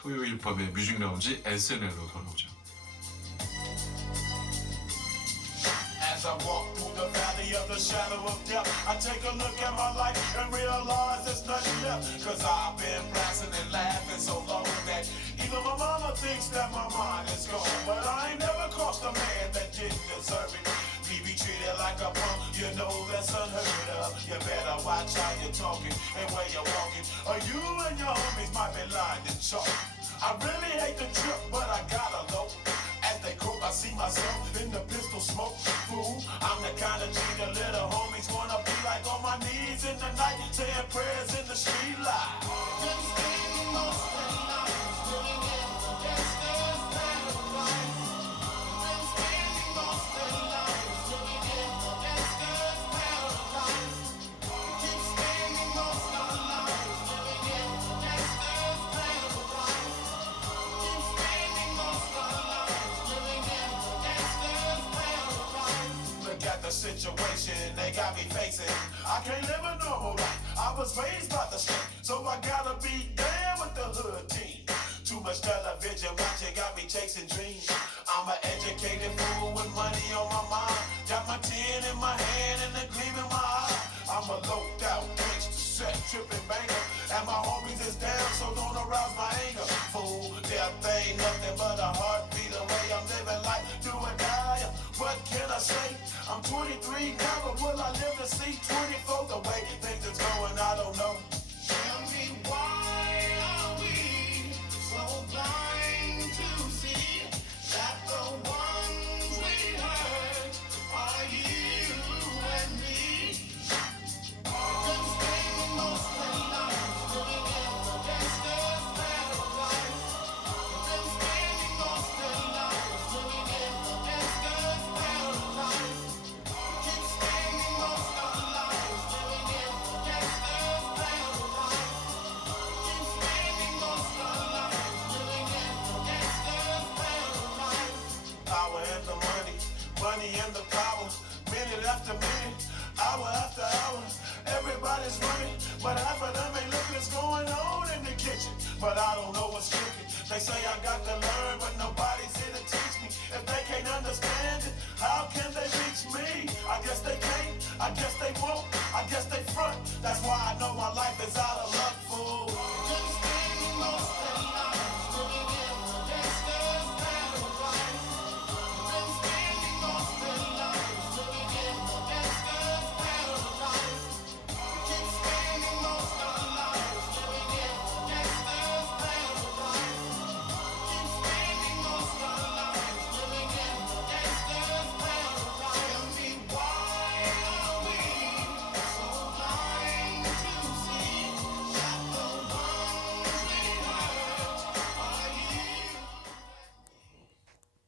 토요일 밤의 뮤직 라운지 SNL로 돌아오죠. As I walk through the valley of the shadow of death, I take a look at my life and realize there's nothing left. Cause I've been blasting and laughing so long that even my mama thinks that my mind is gone. But I ain't never crossed a man that didn't deserve it. Be treated like a punk, you know that's unheard of. You better watch how you're talking and where you're walking, or you and your homies might be lying to chalk. I really hate the trip, but I gotta know. As they croak, I see myself in the pistol smoke. Fool, I'm the kind of G the little homies wanna be like, on my knees in the night, saying prayers in the street light. Been spending most of their lives living in the gangster's paradise. Been spending most of their lives living in the gangster's paradise. Keep spending most of our lives living in the gangster's paradise. Keep spending most of our lives living in the gangster's paradise. Look at the situation they got me facing. I can't live a normal life. I was raised by the street, so I gotta be down with the hood team. Too much television watching got me chasing dreams. I'm an educated fool with money on my mind. Got my tin in my hand and the gleam in my eye. I'm a loped out gangster, set tripping banger, and my homies is down, so don't arouse my anger. Fool, death ain't nothing but a heartbeat away. I'm living life, do or die. What can I say? I'm 23 now, but will I live to see 24? The way things is going, I don't know. Tell me why are we so blind to see that the ones we hurt are you and me? Been spending most of their lives living in the gangster's paradise. Been spending most of their lives living in the gangster's paradise. Keep spending most of our lives living in the gangster's paradise. Keep spending most of our lives living in the gangster's paradise. Power and the money, money and the power. Minute after minute, hour after hour, everybody's running, but half of them ain't looking what's going on in the kitchen. But I don't know what's cooking. They say I got to learn, but nobody's here to teach me. If they can't understand it, how can they reach me? I guess they can't, I guess they won't, I guess they front. That's why I know my life is out